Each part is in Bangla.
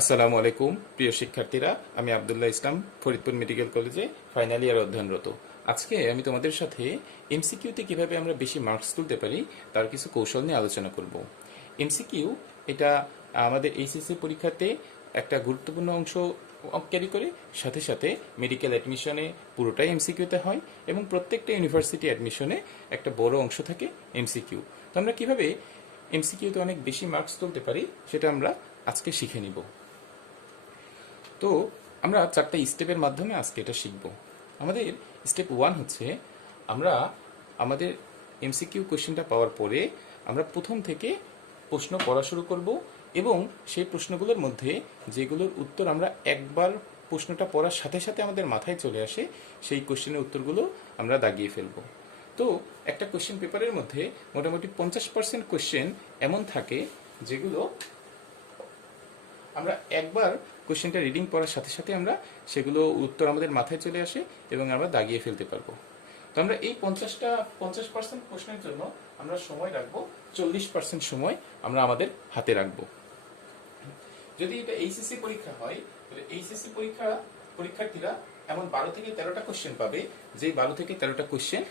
আসসালামু আলাইকুম প্রিয় শিক্ষার্থীরা, আমি আব্দুল্লাহ ইসলাম, ফরিদপুর মেডিকেল কলেজে ফাইনাল ইয়ার অধ্যয়নরত। আজকে আমি তোমাদের সাথে এমসিকিউতে কিভাবে আমরা বেশি মার্কস তুলতে পারি তার কিছু কৌশল নিয়ে আলোচনা করব। এমসিকিউ এটা আমাদের এইচএসসি পরীক্ষাতে একটা গুরুত্বপূর্ণ অংশ ক্যারি করে, সাথে সাথে মেডিকেল অ্যাডমিশনে পুরোটাই এমসিকিউতে হয় এবং প্রত্যেকটা ইউনিভার্সিটি অ্যাডমিশনে একটা বড় অংশ থাকে এমসিকিউ। তো আমরা কিভাবে এমসিকিউতে অনেক বেশি মার্কস তুলতে পারি সেটা আমরা আজকে শিখে নিব। তো আমরা চারটা স্টেপের মাধ্যমে আজকে এটা শিখব। আমাদের স্টেপ 1 হচ্ছে আমরা আমাদের এমসিকিউ কোশ্চেনটা পাওয়ার পরে আমরা প্রথম থেকে প্রশ্ন পড়া শুরু করব এবং সেই প্রশ্নগুলোর মধ্যে যেগুলোর উত্তর আমরা একবার প্রশ্নটা পড়ার সাথে সাথে আমাদের মাথায় চলে আসে সেই কোশ্চেনের উত্তরগুলো আমরা দাগিয়ে ফেলব। তো একটা কোশ্চেন পেপারের মধ্যে মোটামুটি 50% কোশ্চেন এমন থাকে যেগুলো আমরা একবার কোশ্চেনটা রিডিং পড়ার সাথে সাথে আমরা সেগুলো উত্তর আমাদের মাথায় চলে আসে এবং আমরা দাগিয়ে ফেলতে পারবো। তো আমরা এই 50% প্রশ্নের জন্য আমরা সময় রাখবো 40% সময় আমরা আমাদের হাতে রাখবো। যদি এটা এইচএসসি পরীক্ষা হয় তাহলে এইচএসসি পরীক্ষার্থীরা এমন 12 থেকে 13টা কোশ্চেন পাবে, যেই 12 থেকে 13টা কোশ্চেন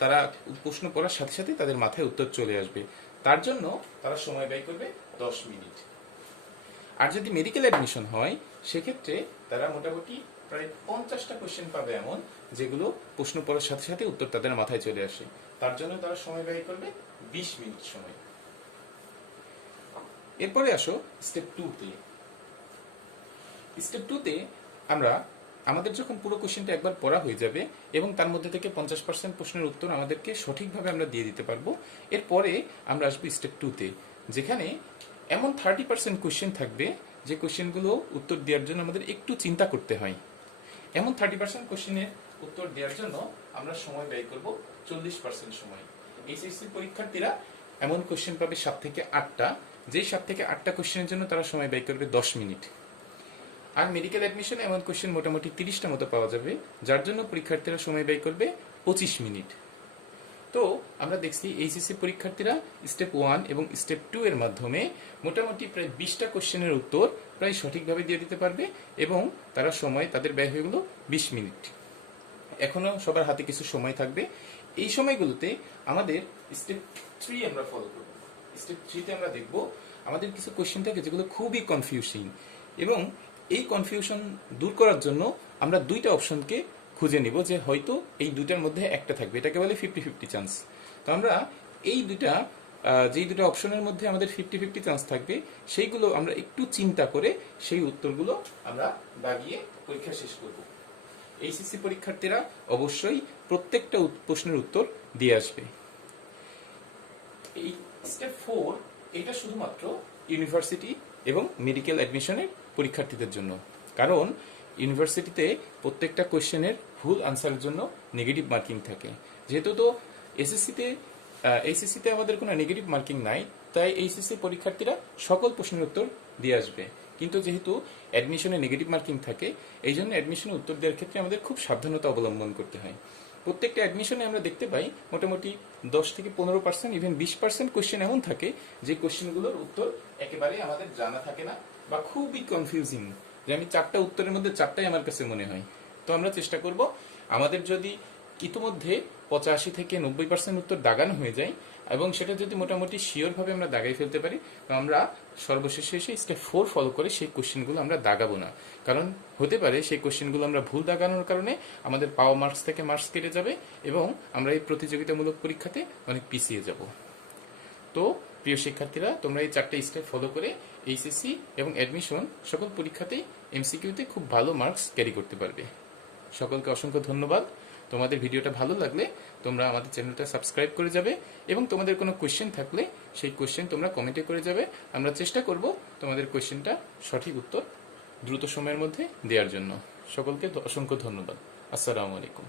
তারা প্রশ্ন পড়ার সাথে সাথে তাদের মাথায় উত্তর চলে আসবে। তার জন্য তারা সময় ব্যয় করবে 10 মিনিট। আর যদি মেডিকেল অ্যাডমিশন হয় সেক্ষেত্রে তারা মোটামুটি প্রায় 50টা কোশ্চেন পাবে এমন, যেগুলো প্রশ্ন পড়ার সাথে সাথে উত্তর তাদের মাথায় চলে আসে। তার জন্য তারা সময় ব্যয় করবে 20 মিনিট সময়। এরপরে আসো স্টেপ 2 তে। স্টেপ 2 তে আমরা আমাদের যখন পুরো কোশ্চেনটা একবার পড়া হয়ে যাবে এবং তার মধ্যে থেকে 50% প্রশ্নের উত্তর আমাদেরকে সঠিকভাবে আমরা দিয়ে দিতে পারবো, এরপরে আমরা আসবো স্টেপ 2 তে, যেখানে এমন 30% কোশ্চেন থাকবে যে কোশ্চেনগুলো উত্তর দেওয়ার জন্য আমাদের একটু চিন্তা করতে হয়। এমন 30% কোশ্চেনের উত্তর দেওয়ার জন্য আমরা সময় ব্যয় করব 40% সময়। এইচএসসি পরীক্ষার্থীরা এমন কোশ্চেন পাবে 7 থেকে 8টা, যেই 7 থেকে 8টা কোশ্চেনের জন্য তারা সময় ব্যয় করবে 10 মিনিট। আর মেডিকেল অ্যাডমিশনে এমন কোশ্চেন মোটামুটি 30টা মতো পাওয়া যাবে, যার জন্য পরীক্ষার্থীরা সময় ব্যয় করবে 25 মিনিট। তো আমরা দেখছি এইচএসসি পরীক্ষার্থীরা স্টেপ 1 এবং স্টেপ 2 এর মাধ্যমে মোটামুটি প্রায় 20টা কোশ্চেনের উত্তর প্রায় সঠিকভাবে দিয়ে দিতে পারবে এবং তারা সময় তাদের ব্যয় হয়ে গেল 20 মিনিট। এখনো সবার হাতে কিছু সময় থাকবে। এই সময়গুলোতে আমাদের স্টেপ 3 আমরা ফলো করব। স্টেপ 3 তে আমরা দেখব আমাদের কিছু কোশ্চেন থাকে যেগুলো খুবই কনফিউজিং, এবং এই কনফিউশন দূর করার জন্য আমরা দুইটা অপশনকে খুঁজে নিব, যে হয়তো এই দুইটার মধ্যে একটা থাকবে, এটাকে বলে 50-50 চান্স। তো আমরা এই যেই দুটো অপশনের মধ্যে আমাদের 50-50 চান্স থাকবে সেইগুলো আমরা একটু চিন্তা করে সেই উত্তরগুলো আমরা দাগিয়ে পরীক্ষা শেষ করব। এইচএসসি পরীক্ষার্থীরা অবশ্যই প্রত্যেকটা প্রশ্নের উত্তর দিয়ে আসবে। এই স্টেপ 4 এটা শুধুমাত্র ইউনিভার্সিটি এবং মেডিকেল অ্যাডমিশনের পরীক্ষার্থীদের জন্য, কারণ ইউনিভার্সিটিতে প্রত্যেকটা কোশ্চেনের ভুল আনসারের জন্য নেগেটিভ মার্কিং থাকে। যেহেতু তো এইচএসসিতে আমাদের কোনো নেগেটিভ মার্কিং নাই, তাই এইচএসসি পরীক্ষার্থীরা সকল প্রশ্নের উত্তর দিয়ে আসবে। কিন্তু যেহেতু অ্যাডমিশনে নেগেটিভ মার্কিং থাকে, এই জন্য অ্যাডমিশনে উত্তর দেওয়ার ক্ষেত্রে আমাদের খুব সাবধানতা অবলম্বন করতে হয়। প্রত্যেকটা অ্যাডমিশনে আমরা দেখতে পাই মোটামুটি 10 থেকে 15%, ইভেন 20% কোশ্চেন এমন থাকে যে কোশ্চেনগুলোর উত্তর একেবারে আমাদের জানা থাকে না বা খুবই কনফিউজিং, যে আমি 4টা উত্তরের মধ্যে 4টাই আমার কাছে মনে হয়। তো আমরা চেষ্টা করব আমাদের যদি ইতিমধ্যে 85 থেকে 90% উত্তর দাগানো হয়ে যায় এবং সেটা যদি মোটামুটি শিওরভাবে আমরা দাগাই ফেলতে পারি, তো আমরা সর্বশেষে এসে স্টেপ 4 ফলো করে সেই কোশ্চেনগুলো আমরা দাগাবো না। কারণ হতে পারে সেই কোশ্চেনগুলো আমরা ভুল দাগানোর কারণে আমাদের পাওয়া মার্কস থেকে মার্কস কেটে যাবে এবং আমরা এই প্রতিযোগিতামূলক পরীক্ষাতে অনেক পিছিয়ে যাব। তো প্রিয় শিক্ষার্থীরা, তোমরা এই 4টে স্টেপ ফলো করে এইচএসসি এবং অ্যাডমিশন সকল পরীক্ষাতেই এমসিকিউতে খুব ভালো মার্কস ক্যারি করতে পারবে। সকলকে অসংখ্য ধন্যবাদ। তোমাদের ভিডিওটা ভালো লাগলে তোমরা আমাদের চ্যানেলটা সাবস্ক্রাইব করে যাবে এবং তোমাদের কোনো কোশ্চেন থাকলে সেই কোশ্চেন তোমরা কমেন্টে করে যাবে। আমরা চেষ্টা করব তোমাদের কোশ্চেনটা সঠিক উত্তর দ্রুত সময়ের মধ্যে দেওয়ার জন্য। সকলকে অসংখ্য ধন্যবাদ। আসসালামু আলাইকুম।